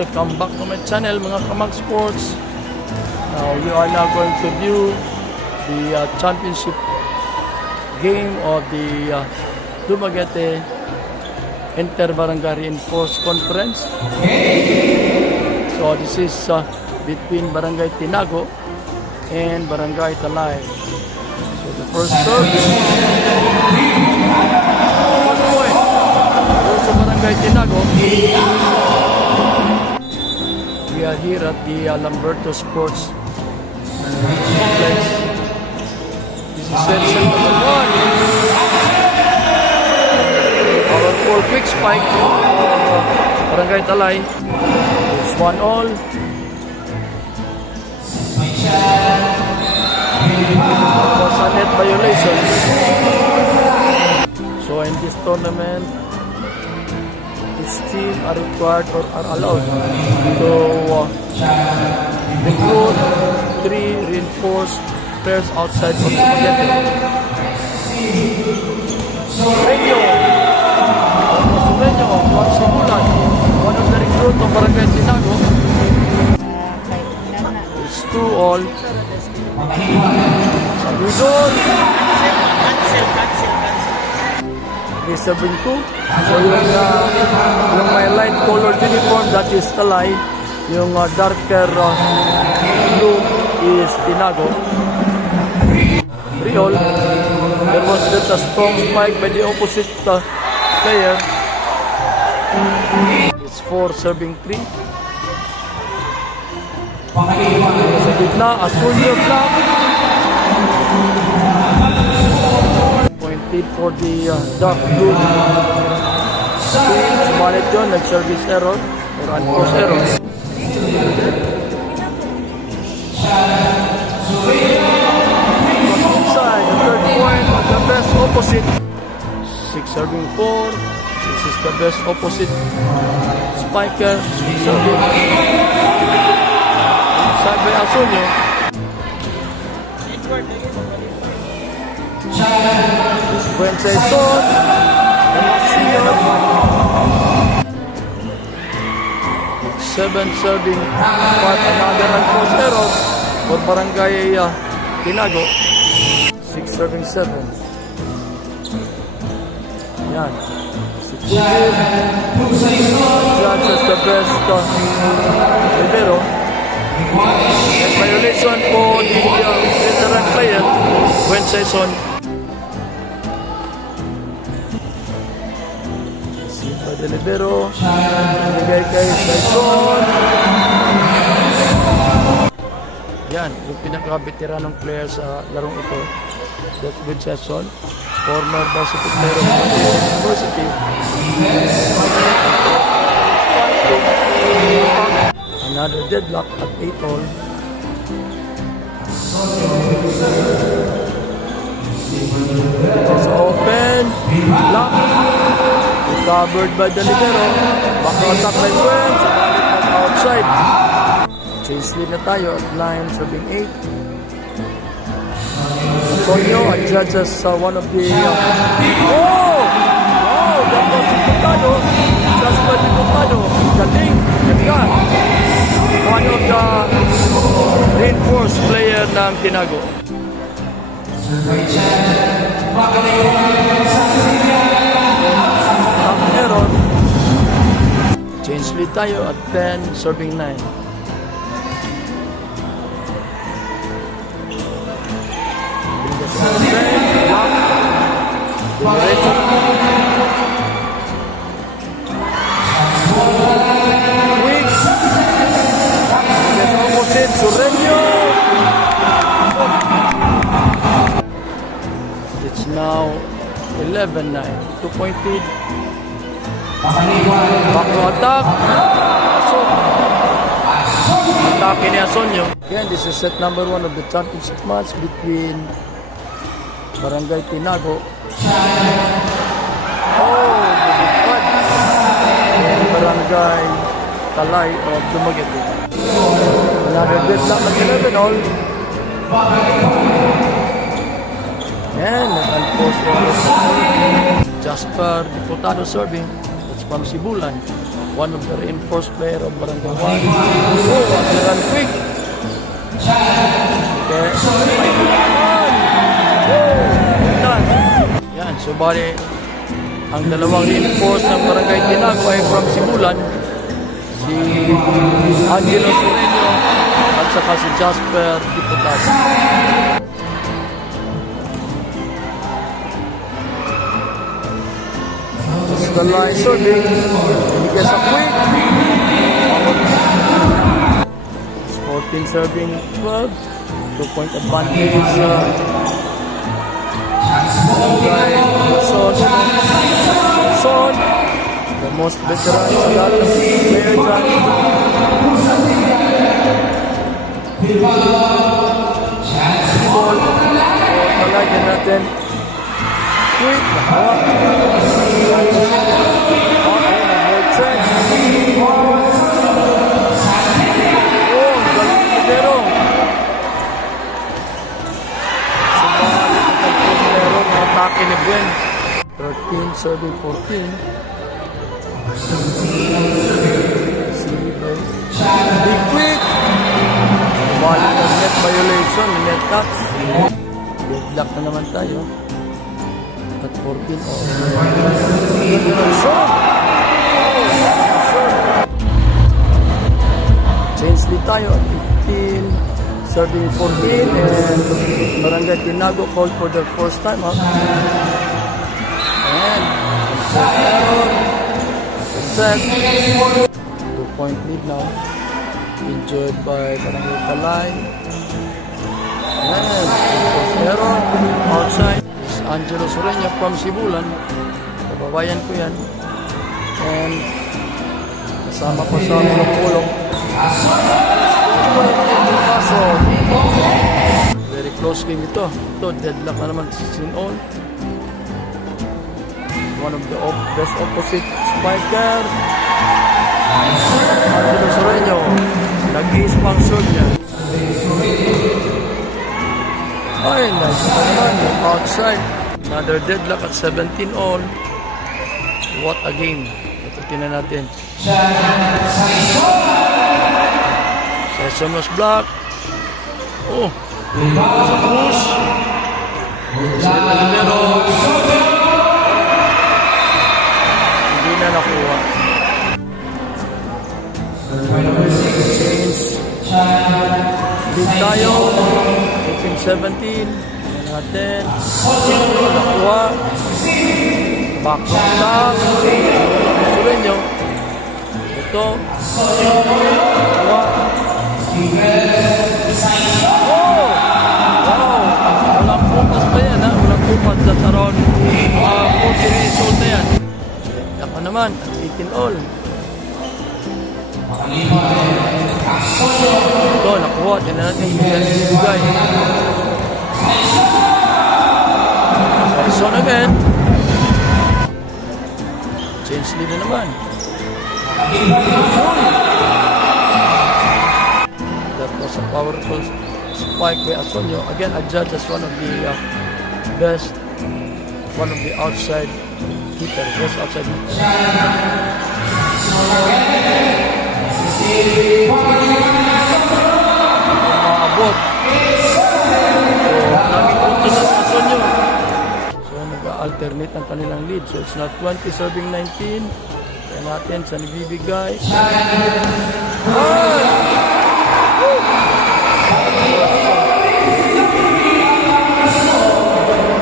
welcome back to my channel mga Kamag Sports. Now we are now going to view the championship game of the Dumaguete Inter-Barangay Reinforced Conference. So this is between Barangay Tinago and Barangay Talay. So the first serve, first point goes to Barangay Tinago. We are here at the Lamberto Sports Complex. This is set number 1. Powerful quick spike for Barangay Talay. It's 1-all. Was a net violation. So in this tournament, each team are required or are allowed to recruit 3 reinforced players outside of the Dumaguete. One of the recruit of Barangay Tinago. It's 2-all. Sabidol. Is serving 2. So yung may light colored uniform, that is Talay. Yung darker blue is Tinago. 3-all. There was a strong spike by the opposite player. It's 4 serving 3. Sa gitna, Asunyo Black. Pointed for the dark blue. Sumalit yun, nag-service error or unforced error. Inside, the third point of the best opposite. 6 serving 4. This is the best opposite spiker. Serving inside by Asunyo. Buensaison. 7 serving 5, another unforced error for Barangay Tinago. 6 serving 7. Yan. Judge as the best Rivero. And violation for the veteran player Buensaison. De Libero, bigay kay Saison. Yan, yung pinaka-veteranong player sa larong ito, David Saison, former varsity player of Quezon University. Another deadlock at 8-all. It's open, lock. Covered by the libero. Back attack by Gwen. Subalit outside. Chase lead na tayo at 9 serving 8. Sonyo adjudges one of the that was Diputado. That's by Diputado. Galing. Ganda. One of the reinforced player ng Tinago. Error. Change lead tayo at 10 serving 9. Quick. Gets opposite Sureño. It's now 11-9. 2-point lead. Back to attack. Atake ni Asunyo. Again, this is set number 1 of the championship match between Barangay Tinago and Barangay Talay of Dumaguete. Another deadlock at 11-all. And nag-unforced error. Jasper Diputado serving. From Sibulan. one of the reinforced player of Barangay 1. Oh, run quick. Okay. Yan, so bali, ang dalawang reinforced ng Barangay Tinago ay from Sibulan, si Angelo Sureño at saka si Jasper Diputado. The line serving, he gets a quick. 14 serving 12, 2-point advantage. Son, the most veteran sa lahat ng player dyan. Ball, talagyan natin. Quick, nakawa. More trench. Oh, galing libero. Subalit ang libero ng atake ni Gwen. 13, serving 14. Big quick. Subalit ang net violation, net cuts. Deadlock na naman tayo. At 14, change lead tayo at 15, serving 14, and Barangay Tinago called for their first time up. And set, 2-point lead now, enjoyed by Barangay Talay. And error outside. Angelo Sureño from Sibulan, kababayan ko yan, and kasama ko sa mga pulong. Very close game ito. Deadlock na naman si Sinon, one of the best opposite spiker. Angelo Sureño, nag-ace pang shot niya. Ay, nice pa naman, outside. Another deadlock at 17 all. What a game. Ito tinan natin. Session was blocked. Oh, sa push. Sila libero. Hindi na nakuha. Change. Lead tayo. 18-17. Natin. Nakuha. Back up. Sureño. Ito. Nakuha. Oh! Wow! Walang pumas pa yan, ha? Walang pumas. That's around 40 years old na yan. Ako naman. 18 all. Ito, nakuha. Tinan natin. Ibigay. Son again. Change lead na naman. That was a powerful spike by Asonio. Again, adjudged as one of the best, one of the outside hitter, best outside hitter. Maabot. So, maraming puntos sa Asonio. Alternate ang kanilang lead. So it's not 20 serving 19. Kaya natin sa nagbibigay.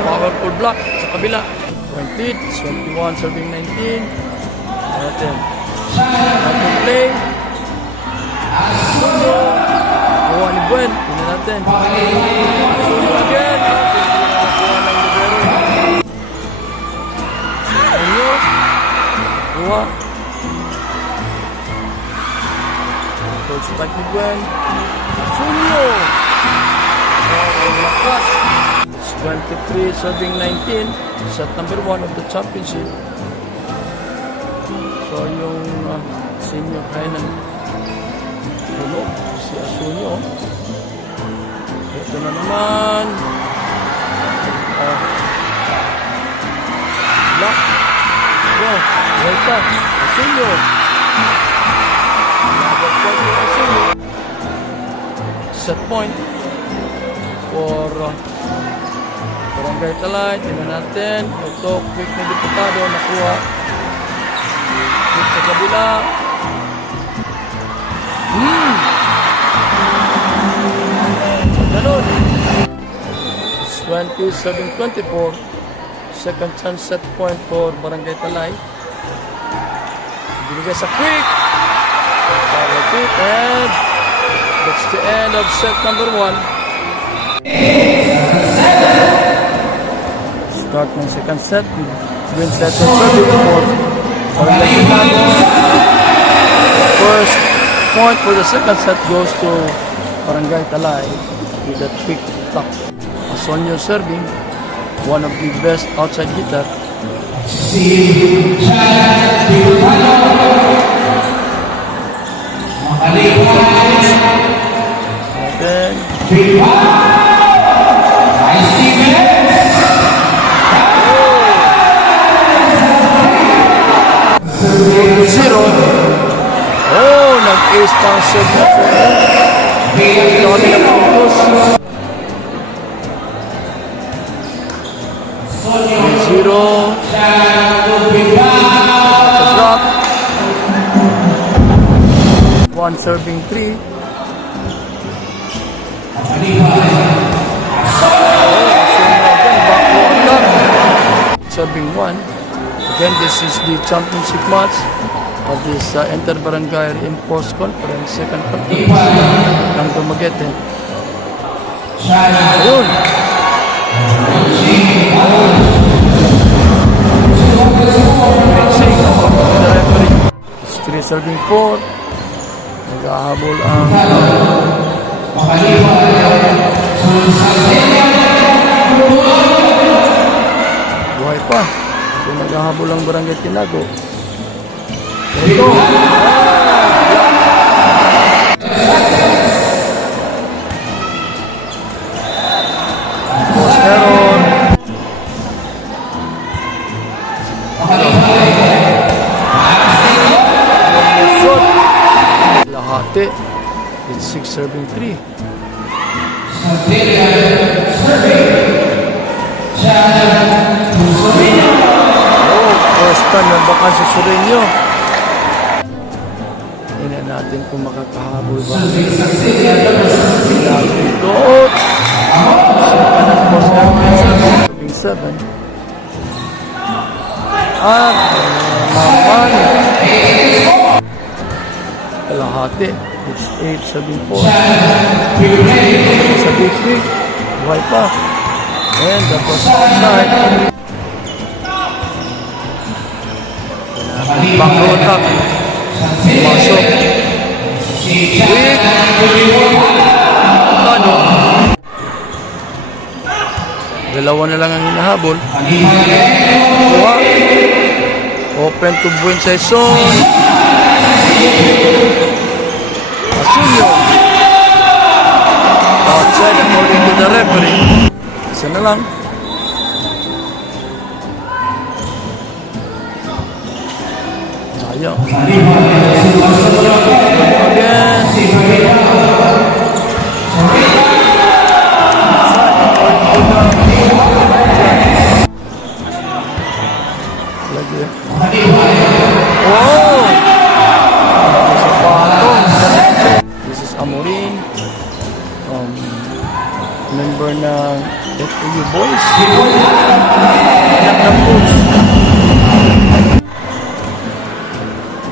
Powerful block sa kabila. Point lead. 21 serving 19. Kaya natin. Natin play. Suno. Kuha ni Buen. Tingnan natin. Suno again. Kuha ng libero. Kuha. Coach Mike Miguel. Sunyo. Ang lakas. It's 23 serving 19. Set number 1 of the championship. So yung senior high ng puno, si Asunyo. Ito na naman. Block. Go. Volta. Asunyo. Set point for Barangay Talay. Tingnan natin. Ito, quick na diputado. Nakuha. Quick sa kabila. Ganun. It's 27-24. Second chance set point for Barangay Talay. Binigay sa quick. Power quick and that's the end of set number 1. Start ng second set. Win set of service for Barangay Talay. First point for the second set goes to Barangay Talay with a quick top. Asonyo serving, one of the best outside hitter. Then, 0. Oh, nag-ace pang set na po. Dami na puntos. 0. Drop. 1 serving 3. Serving 1. Again, this is the championship match of this Inter-Barangay Reinforced Conference, second conference ng Dumaguete. Ayun. It's 3 serving 4. Nag-ahabol ang buhay pa. So nag-ahabol ang Barangay Tinago. Ito. Meron. Lahati. It's 6 serving 3. First time ng baka sa Sureño. Tingnan natin kung makakahabol ba. Doot. Serving 7. At naman. Kalahati. It's 8, 7, 4. Sa big quick. Buhay pa. And that was outside. Back row attack. Masok. Quick. Ano? Dalawa na lang ang hinahabol. Kuha. Open to Buensay Son. Asunyo. Outside according to the referee. Isa na lang. Sayang. Again. Lagi. Oh! This is Amorin. Member ng FAU Boys. Anak ng coach.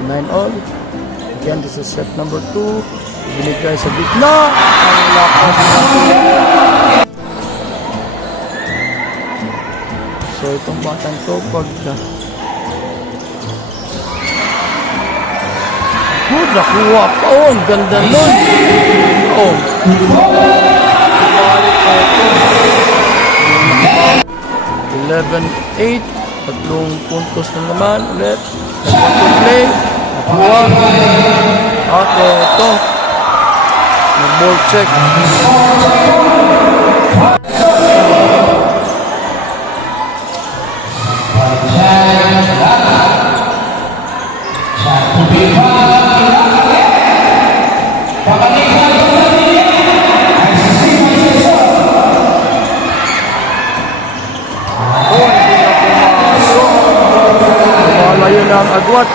9-all. Again, this is set number 2. Binigay sa gitna. Ang lakas ng so, itong batang to, pag good, nakuha pa. Oh, ang ganda nun. Oh. 11-8. Tatlong puntos na naman ulit. Second play. Nakuha. At ito. Nag-ball check. ng agwat.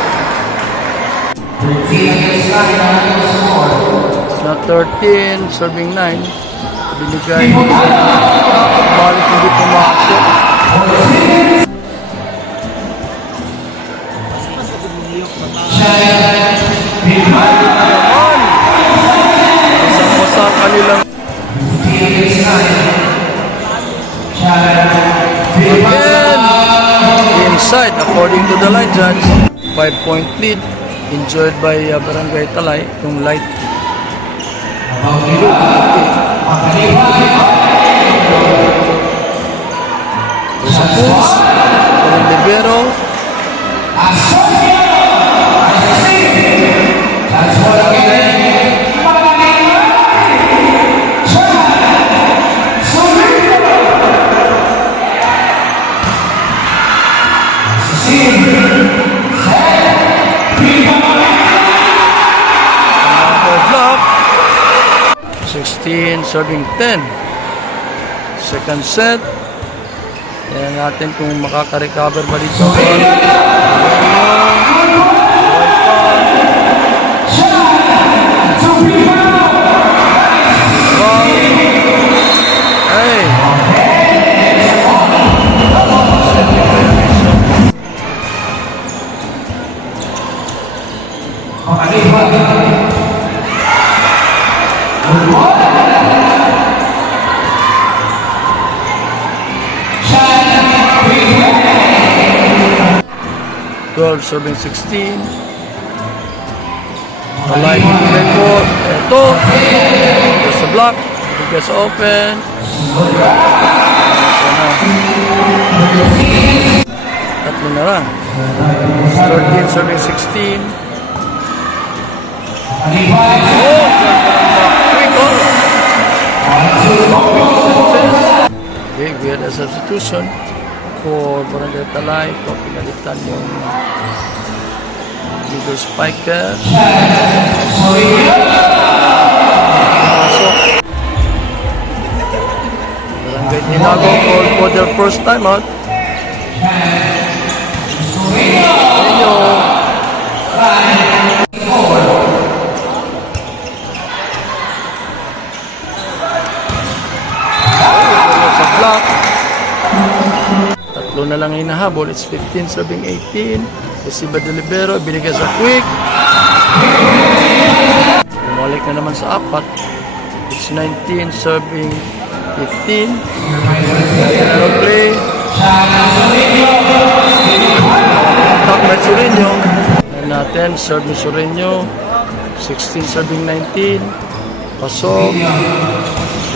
Sa 13, serving 9. Binigay. Balik hindi pumasok. Naman. Isang-isa kanilang again, inside according to the line judge. 5-point lead enjoyed by Barangay Talay, yung light blue. Sa Pools, yung libero. Block. 16 serving 10. Second set. Tingnan natin kung makaka-recover ba dito. Hey. Serving 16. Alive in the backcourt. Ito. There's the block. It gets open. Tatlo na lang. 13 serving 16. Okay, we had a substitution for Barangay Talay. So, pinalitan yung middle spiker. Barangay Tinago called for their first time out. Sa block. Tatlo na lang hinahabol. It's 15 serving 18. Reciba de libero, binigay sa quick. Bumalik na naman sa apat. It's 19 serving 15. General play. Top by Sureño. Natin, serve ni Sureño. 16 serving 19. Pasok.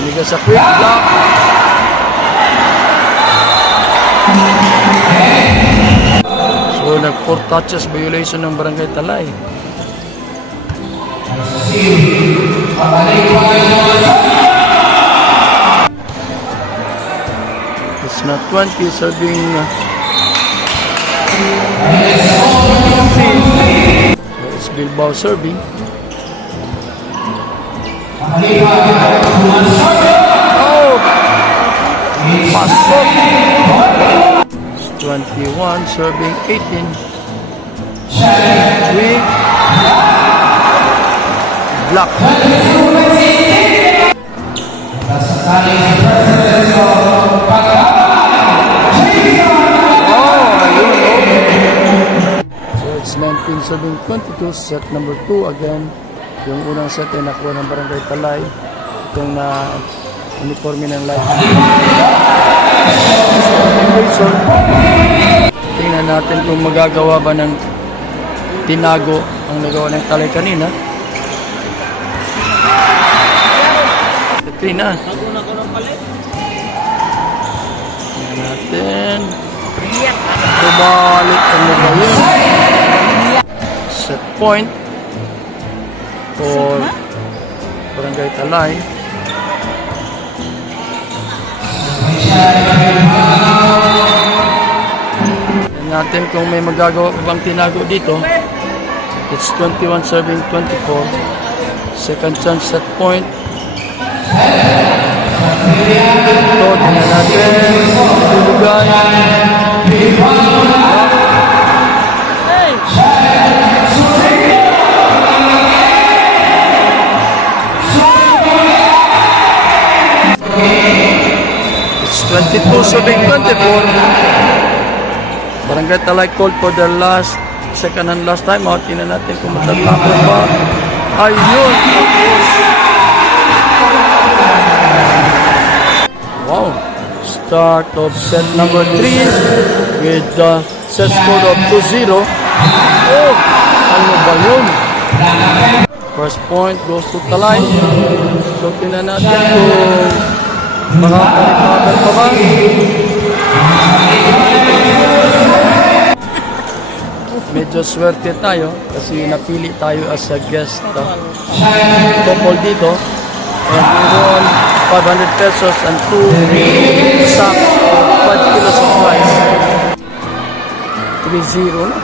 Binigay sa quick block. So, nag-4 touches violation ng Barangay Talay. It's not 20, serving it's Bilbao serving. Oh! Pasok! 21 serving 18. Weak. Block. So it's 19 serving 22. Set number 2 again. Yung unang set ay nakuha ng Barangay Talay. Itong na uniforme ng light. Tingnan natin kung magagawa ba ng Tinago ang nagawa ng Talay kanina. Tingnan natin. Bumalik ang nagawa. Set point for Barangay Talay. Natin kung may magagawa pa bang Tinago dito. It's 21 serving 24. Second chance set point. Ito, tingnan natin. Tulugay. 22 serving 24. Barangay Talay called for their second and last time out. Tingnan natin kung matatapos ba. Ayun! Wow! Start of set number 3 with set score of 2-0. Oh! Ano ba yun? First point goes to Talay. So, tingnan natin kung makaka-recover pa ba. Medyo swerte tayo kasi napili tayo as a guest couple dito. And we won 500 pesos and 2 sacks of 5 kilos of rice. 3-0 na.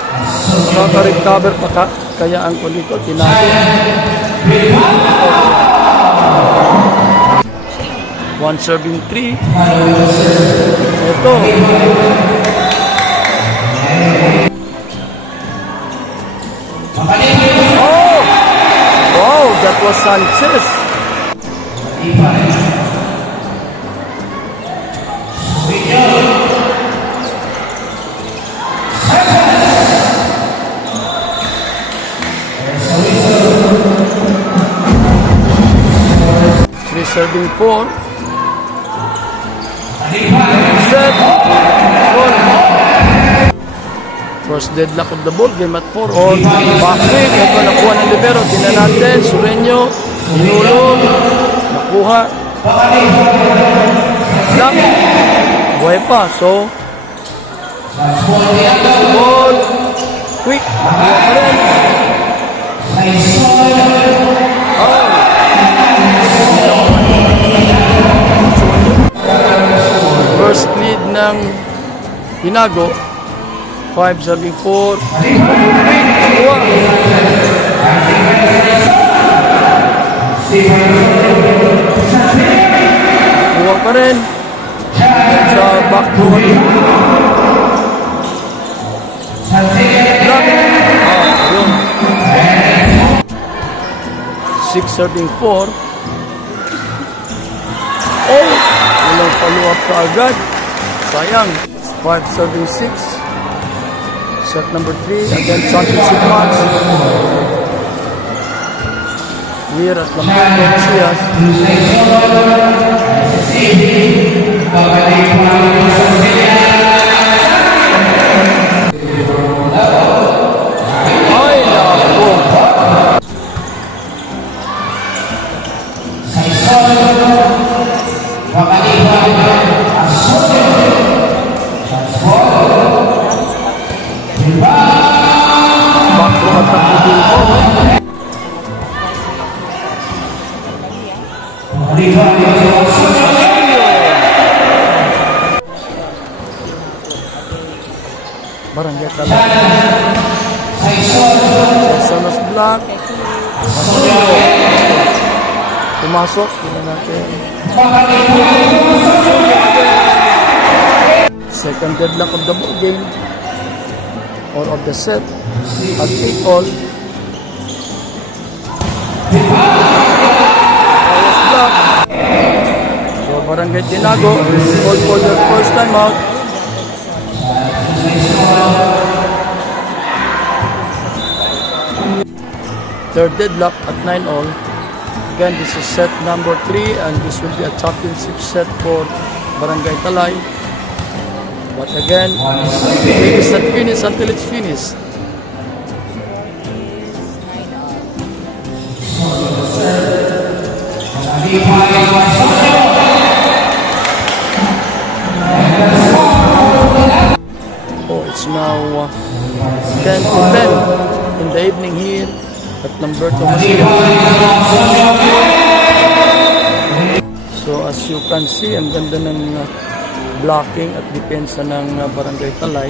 Makaka-recover pa ka. Kaya ang ko dito, tinago. 1 serving 3. Ito. Oh! Wow, that was Sanchez. Serving 4. Set. 4. First deadlock of the ball game at 4 all. Backpick. Ito nakuha ng libero. Tingnan natin. Sureño. Inulong. Nakuha. Block. Buhay pa. So. Ball. Quick. Nakuha pa rin. Oh. First lead ng Hinago. 5 serving 4. Kuha pa rin. Sa back door. Ayun. 6 serving 4. Oh! Walang follow-up ka agad. Sayang. 5 serving 6. Set number 3. Again, championship match. Here at Lamputo Macias. Ay, naku. Barangay Talay. Sanos Black. Pumasok. Tingnan natin. Second deadlock of the ball game. Or of the set. At 8 all. Black. So Barangay Tinago. Call for their first time out. Third deadlock at 9 all. Again, this is set number 3 and this will be a championship set for Barangay Talay. But again, the game is not finished until it's finished. Oh, it's now 10 to 10 in the evening here at Lamberto Macias. So as you can see, ang ganda ng blocking at depensa ng Barangay Talay.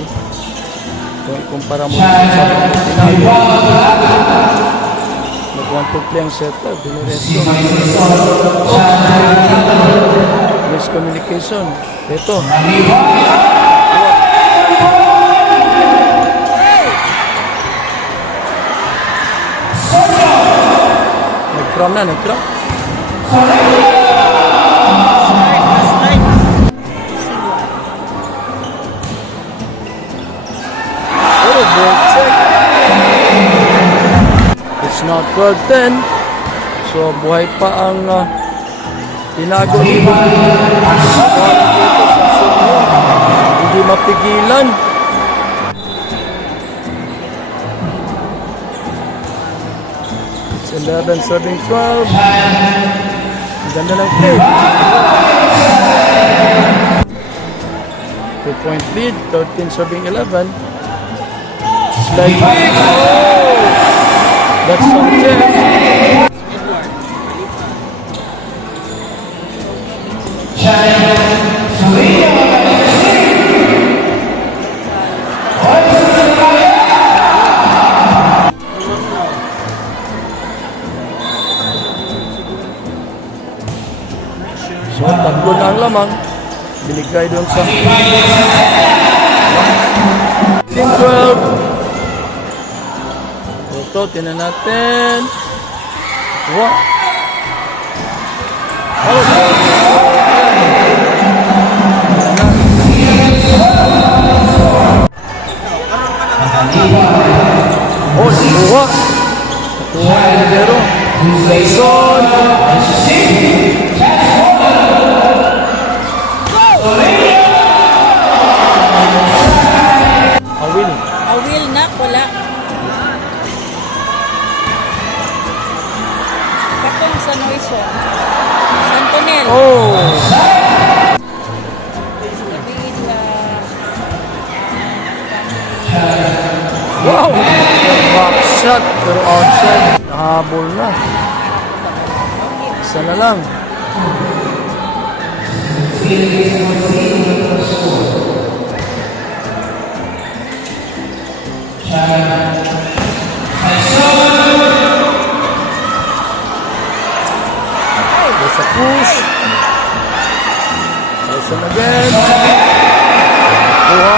Kung ikumpara mo sa Tinago, nag-1-2 play ang setter, Diloreso. Miscommunication. Ito. Nag-from na, nag-from. double check. It's now 12:10. So buhay pa ang tinago ni hindi mapigilan. It's 11 serving 12. Ang ganda ng play. 2-point lead, 13 serving 11. Slide kick. Oh! That's some chance. So, tatlo na ang lamang. Binigay doon sa Team 12. Ito, tinan natin. Wow. Oh, nakuha. Nakuha ang libero. Jason. Awil na, wala. Katong sa Noison. Sa Antonel. Oh. Sabihin na Wow! Back shot, pero outside. Nahabol na. Isa na lang. There's a push. Tyson again. Kuha.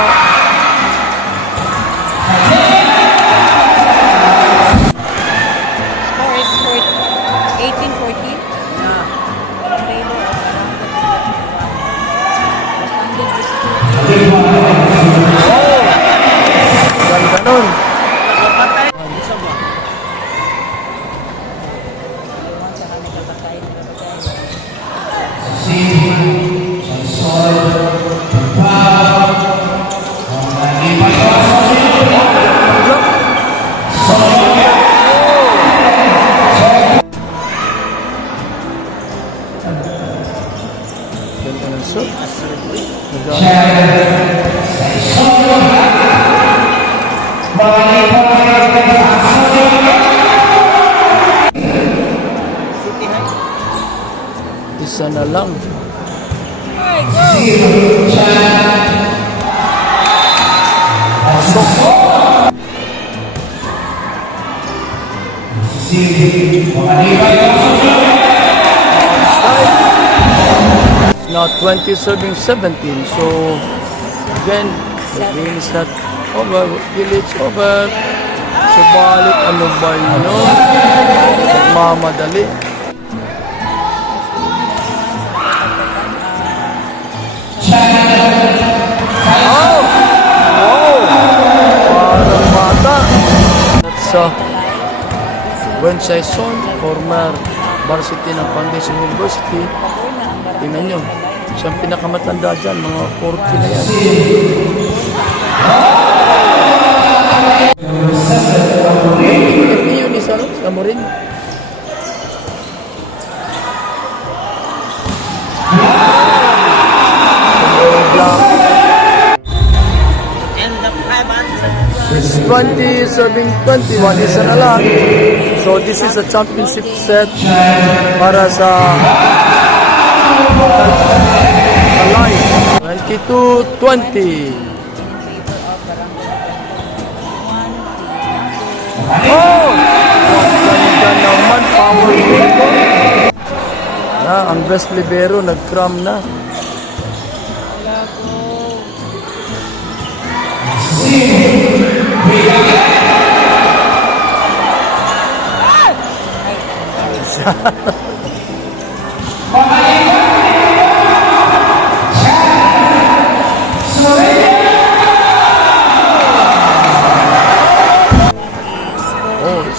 score is 18-14. Ganda nun. Ganda ng shot. Isa na lang. Now 20 serving 17. So again, the game is not over. It's over. Subalit ano ba yun? Nagmamadali. Oh! Wow! Parang bata. That's Gwen Saison, former varsity ng Foundation University. Tingnan nyo, siyang pinakamatanda dyan, mga 40 na yan. Ito yun isa, sa mo rin. It's 20 serving 21, isa na lang. So this is a championship set para sa Alliance. 22-20. Oh! Ganda naman, power libero. Ang best libero, nag-cram na.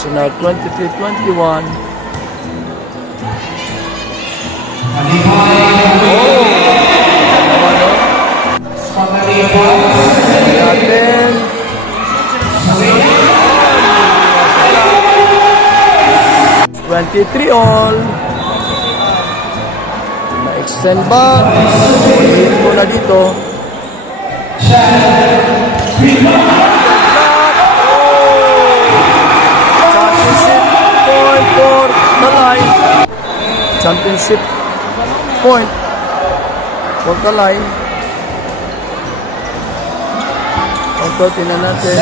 So now 23-21. Natin. 23 all. Na-extend ba? Ulitin ko na dito. Championship point for the line. Championship point for the line. Ito, tinan natin.